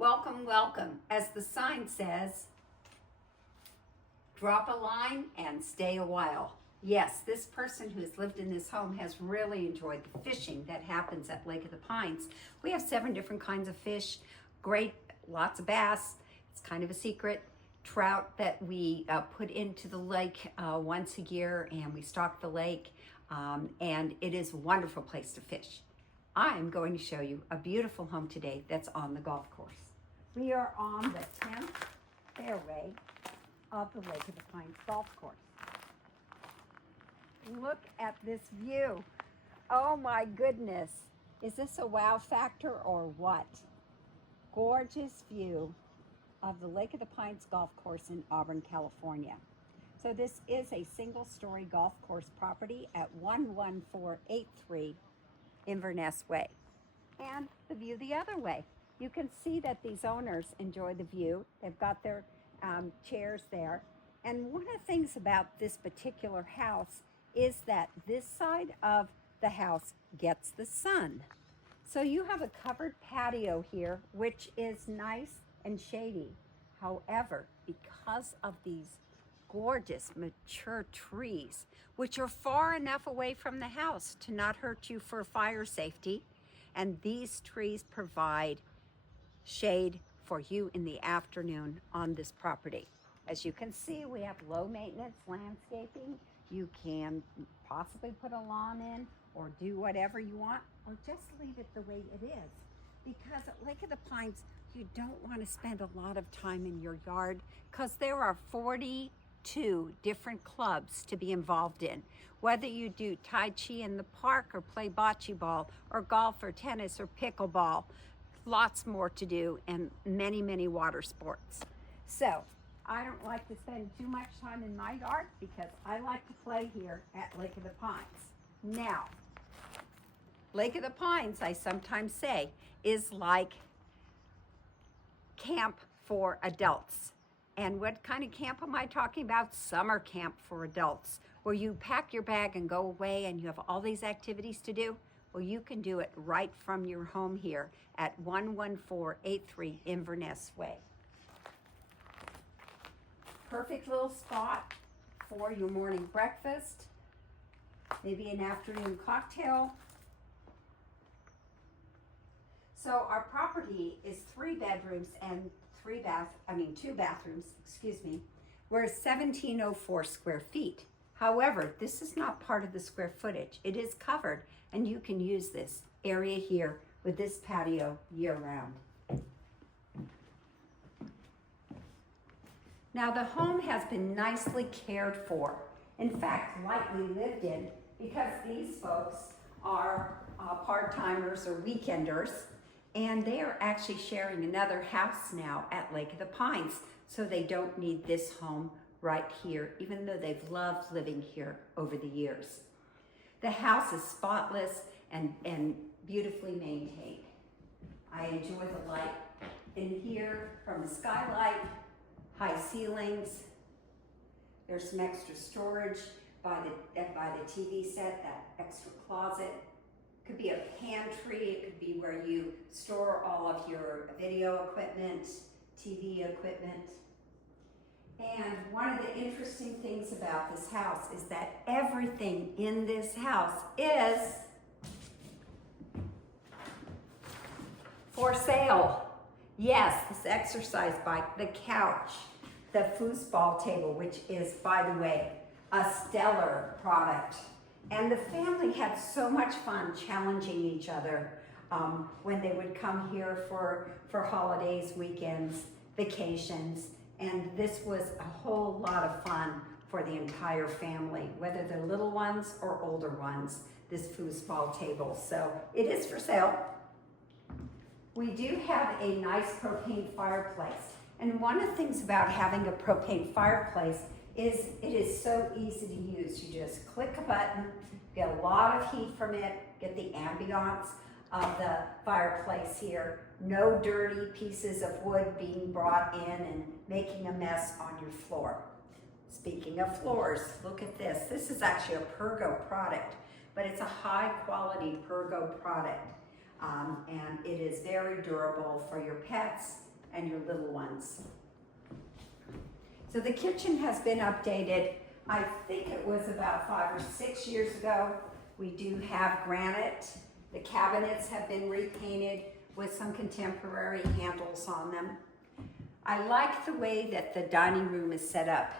Welcome, welcome. As the sign says, drop a line and stay a while. Yes, this person who's lived in this home has really enjoyed the fishing that happens at Lake of the Pines. We have 7 different kinds of fish, great, lots of bass. It's kind of a secret. Trout that we put into the lake once a year, and we stock the lake, and it is a wonderful place to fish. I'm going to show you a beautiful home today that's on the golf course. We are on the 10th fairway of the Lake of the Pines golf course. Look at this view. Oh my goodness. Is this a wow factor or what? Gorgeous view of the Lake of the Pines golf course in Auburn, California. So this is a single-story golf course property at 11483 Inverness Way. And the view the other way. You can see that these owners enjoy the view. They've got their chairs there. And one of the things about this particular house is that this side of the house gets the sun. So you have a covered patio here, which is nice and shady. However, because of these gorgeous mature trees, which are far enough away from the house to not hurt you for fire safety, and these trees provide shade for you in the afternoon on this property. As you can see, we have low maintenance landscaping. You can possibly put a lawn in or do whatever you want, or just leave it the way it is. Because at Lake of the Pines, you don't want to spend a lot of time in your yard because there are 42 different clubs to be involved in. Whether you do Tai Chi in the park or play bocce ball or golf or tennis or pickleball, lots more to do, and many, many water sports. So I don't like to spend too much time in my yard because I like to play here at Lake of the Pines. Now, Lake of the Pines, I sometimes say, is like camp for adults. And what kind of camp am I talking about? Summer camp for adults, where you pack your bag and go away and you have all these activities to do. Well, you can do it right from your home here at 11483 Inverness Way. Perfect little spot for your morning breakfast, maybe an afternoon cocktail. So our property is 3 bedrooms and 2 bathrooms, We're 1,704 square feet. However, this is not part of the square footage. It is covered, and you can use this area here with this patio year-round. Now, the home has been nicely cared for. In fact, lightly lived in, because these folks are part-timers or weekenders, and they are actually sharing another house now at Lake of the Pines, so they don't need this home right here, even though they've loved living here over the years. The house is spotless and beautifully maintained. I enjoy the light in here from the skylight, high ceilings. There's some extra storage by the TV set, that extra closet. Could be a pantry, it could be where you store all of your video equipment, TV equipment. And one of the interesting things about this house is that everything in this house is for sale. Yes, this exercise bike, the couch, the foosball table, which is, by the way, a stellar product. And the family had so much fun challenging each other when they would come here for holidays, weekends, vacations. And this was a whole lot of fun for the entire family, whether they're little ones or older ones, this foosball table. So it is for sale. We do have a nice propane fireplace. And one of the things about having a propane fireplace is it is so easy to use. You just click a button, get a lot of heat from it, get the ambiance of the fireplace here. No dirty pieces of wood being brought in and making a mess on your floor. Speaking of floors, look at this. This is actually a Pergo product, but it's a high quality Pergo product. And it is very durable for your pets and your little ones. So the kitchen has been updated. I think it was about 5 or 6 years ago. We do have granite. The cabinets have been repainted with some contemporary handles on them. I like the way that the dining room is set up.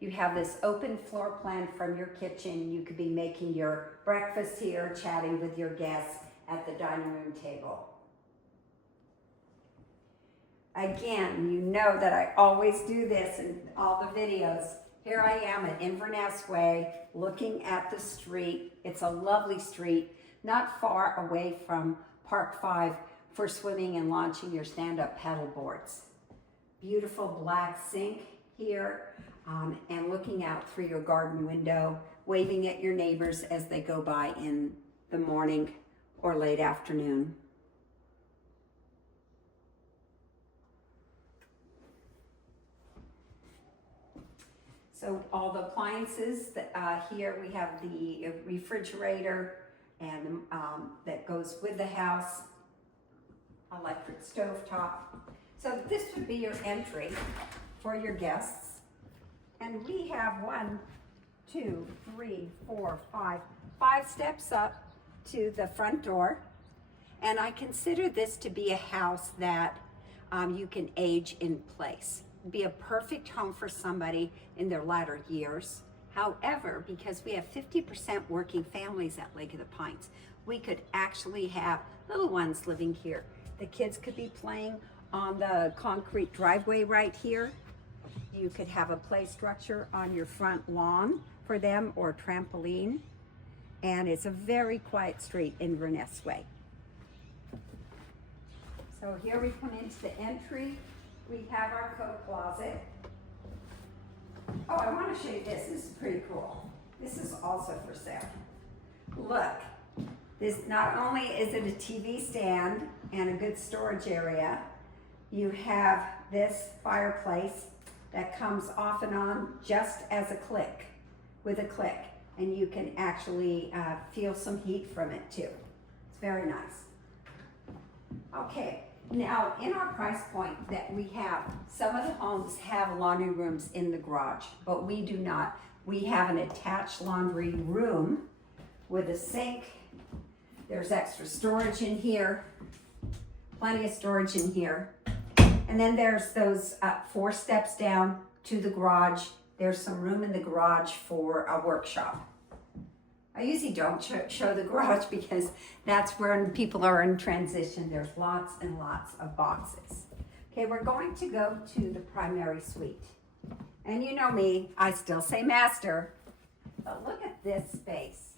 You have this open floor plan from your kitchen. You could be making your breakfast here, chatting with your guests at the dining room table. Again, you know that I always do this in all the videos. Here I am at Inverness Way, looking at the street. It's a lovely street, not far away from Park 5 for swimming and launching your stand-up paddle boards. Beautiful black sink here, and looking out through your garden window, waving at your neighbors as they go by in the morning or late afternoon. So all the appliances, here we have the refrigerator and that goes with the house, electric stovetop. So this would be your entry for your guests. And we have 1, 2, 3, 4, 5 steps up to the front door. And I consider this to be a house that you can age in place. Be a perfect home for somebody in their latter years. However, because we have 50% working families at Lake of the Pines, we could actually have little ones living here. The kids could be playing on the concrete driveway right here. You could have a play structure on your front lawn for them, or trampoline. And it's a very quiet street, Inverness Way. So here we come into the entry. We have our coat closet. Oh, I want to show you this. This is pretty cool. This is also for sale. Look, this not only is it a TV stand and a good storage area, you have this fireplace that comes off and on just as a click, with a click. And you can actually feel some heat from it too. It's very nice. Okay. Now, in our price point that we have, some of the homes have laundry rooms in the garage, but we do not. We have an attached laundry room with a sink. There's extra storage in here, plenty of storage in here. And then there's those 4 steps down to the garage. There's some room in the garage for a workshop. I usually don't show the garage because that's where people are in transition. There's lots and lots of boxes. Okay, we're going to go to the primary suite. And you know me, I still say master. But look at this space.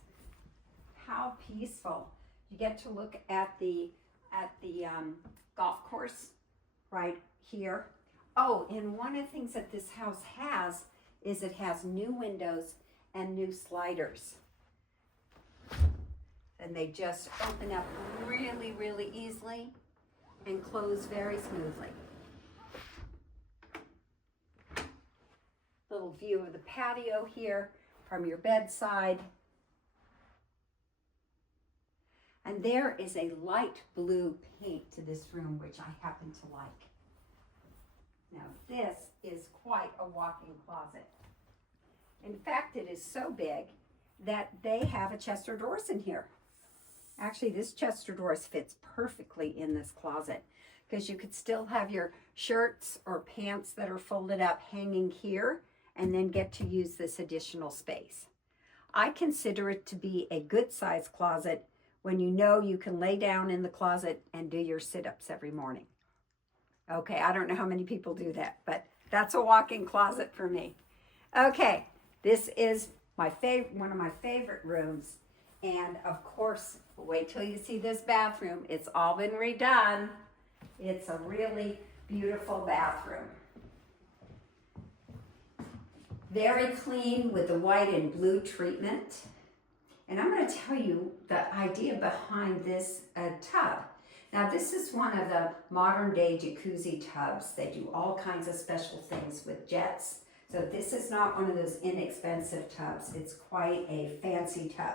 How peaceful. You get to look at the golf course right here. Oh, and one of the things that this house has is it has new windows and new sliders. And they just open up really, really easily and close very smoothly. Little view of the patio here from your bedside. And there is a light blue paint to this room, which I happen to like. Now this is quite a walk-in closet. In fact, it is so big that they have a chest of drawers in here. Actually, this chest of drawers fits perfectly in this closet because you could still have your shirts or pants that are folded up hanging here and then get to use this additional space. I consider it to be a good size closet when you know you can lay down in the closet and do your sit-ups every morning. Okay, I don't know how many people do that, but that's a walk-in closet for me. Okay, this is one of my favorite rooms. And of course, wait till you see this bathroom. It's all been redone. It's a really beautiful bathroom. Very clean with the white and blue treatment. And I'm going to tell you the idea behind this tub. Now, this is one of the modern day jacuzzi tubs. They do all kinds of special things with jets. So this is not one of those inexpensive tubs. It's quite a fancy tub.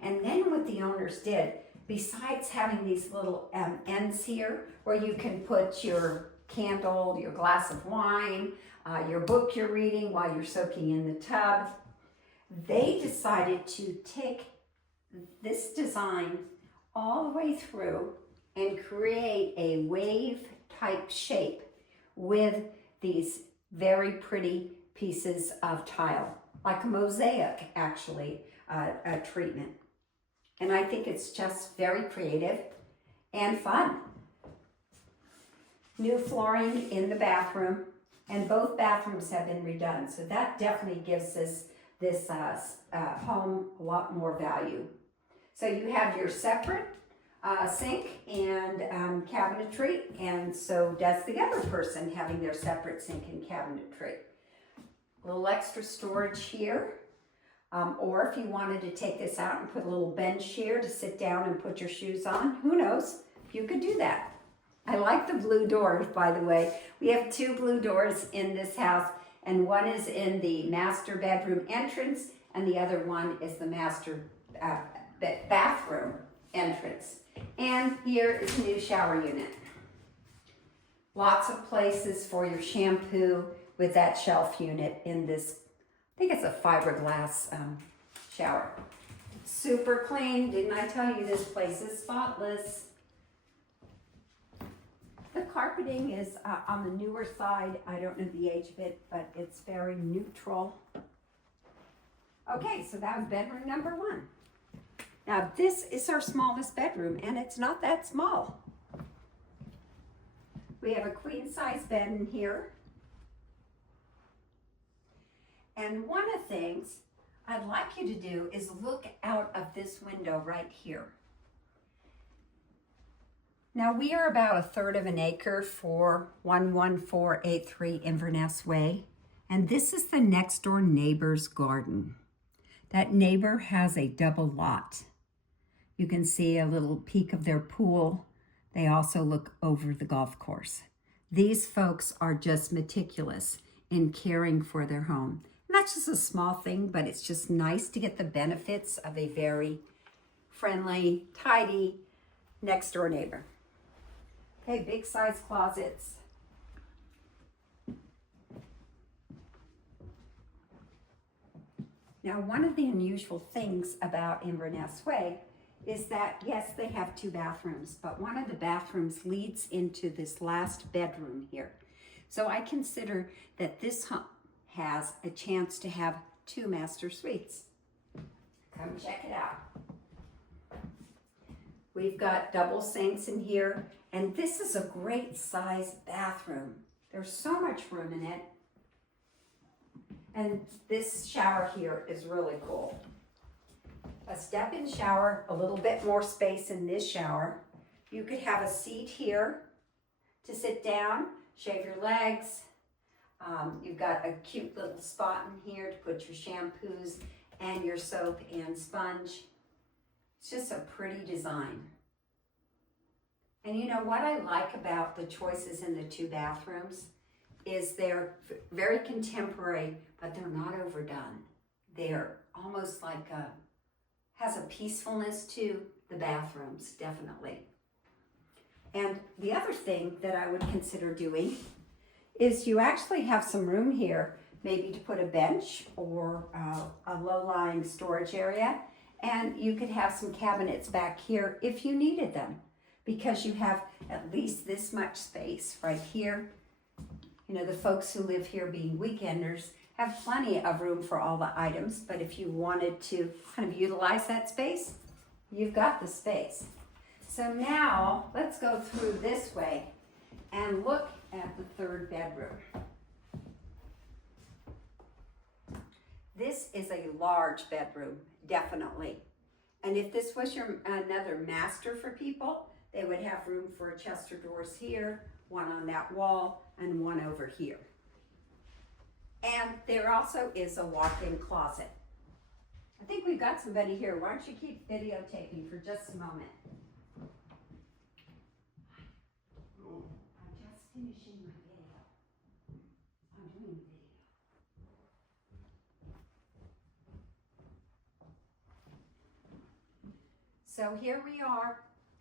And then what the owners did, besides having these little ends here where you can put your candle, your glass of wine, your book you're reading while you're soaking in the tub, they decided to take this design all the way through and create a wave type shape with these very pretty pieces of tile, like a mosaic actually, a treatment. And I think it's just very creative and fun. New flooring in the bathroom, and both bathrooms have been redone, so that definitely gives this home a lot more value. So you have your separate sink and cabinetry, and so does the other person having their separate sink and cabinetry. A little extra storage here, or if you wanted to take this out and put a little bench here to sit down and put your shoes on, who knows, you could do that. I like the blue doors, by the way. We have 2 blue doors in this house, and one is in the master bedroom entrance, and the other one is the master bathroom entrance. And here is a new shower unit. Lots of places for your shampoo with that shelf unit in this, I think it's a fiberglass shower. Super clean. Didn't I tell you this place is spotless? The carpeting is on the newer side. I don't know the age of it, but it's very neutral. Okay, so that was bedroom number 1. Now this is our smallest bedroom, and it's not that small. We have a queen size bed in here. And one of the things I'd like you to do is look out of this window right here. Now we are about 1/3 of an acre for 11483 Inverness Way, and this is the next door neighbor's garden. That neighbor has a double lot. You can see a little peek of their pool. They also look over the golf course. These folks are just meticulous in caring for their home. And that's just a small thing, but it's just nice to get the benefits of a very friendly, tidy next door neighbor. Okay, big size closets. Now, one of the unusual things about Inverness Way is that, yes, they have 2 bathrooms, but one of the bathrooms leads into this last bedroom here. So I consider that this home has a chance to have 2 master suites. Come check it out. We've got double sinks in here, and this is a great size bathroom. There's so much room in it. And this shower here is really cool. A step-in shower, a little bit more space in this shower. You could have a seat here to sit down, shave your legs. You've got a cute little spot in here to put your shampoos and your soap and sponge. It's just a pretty design. And you know what I like about the choices in the 2 bathrooms is they're very contemporary, but they're not overdone. They're almost like has a peacefulness to the bathrooms, definitely. And the other thing that I would consider doing is you actually have some room here, maybe to put a bench or a low-lying storage area, and you could have some cabinets back here if you needed them, because you have at least this much space right here. You know, the folks who live here being weekenders have plenty of room for all the items, but if you wanted to kind of utilize that space, you've got the space. So now let's go through this way and look at the 3rd bedroom. This is a large bedroom, definitely. And if this was another master for people, they would have room for a chest of drawers here, one on that wall, and one over here. And there also is a walk-in closet. I think we've got somebody here. Why don't you keep videotaping for just a moment? I'm just finishing my video. I'm doing video. So here we are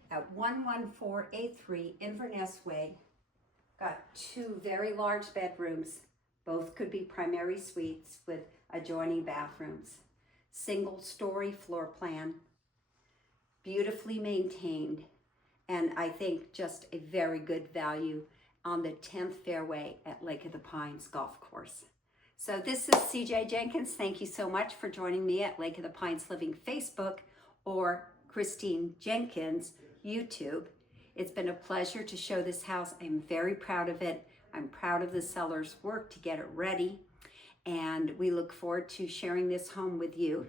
at 11483 Inverness Way. Got two very large bedrooms. Both could be primary suites with adjoining bathrooms. Single story floor plan. Beautifully maintained. And I think just a very good value on the 10th fairway at Lake of the Pines Golf Course. So this is CJ Jenkins. Thank you so much for joining me at Lake of the Pines Living Facebook or Christine Jenkins YouTube. It's been a pleasure to show this house. I'm very proud of it. I'm proud of the seller's work to get it ready. And we look forward to sharing this home with you.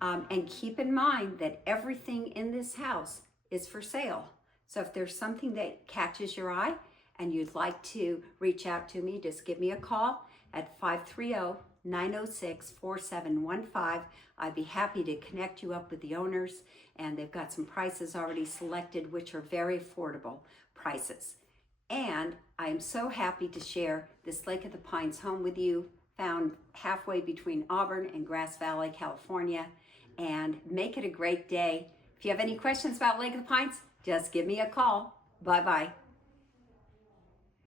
And keep in mind that everything in this house is for sale. So if there's something that catches your eye and you'd like to reach out to me, just give me a call at 530-906-4715. I'd be happy to connect you up with the owners, and they've got some prices already selected, which are very affordable prices. And I'm so happy to share this Lake of the Pines home with you, found halfway between Auburn and Grass Valley, California, and make it a great day. If you have any questions about Lake of the Pines, just give me a call. Bye-bye.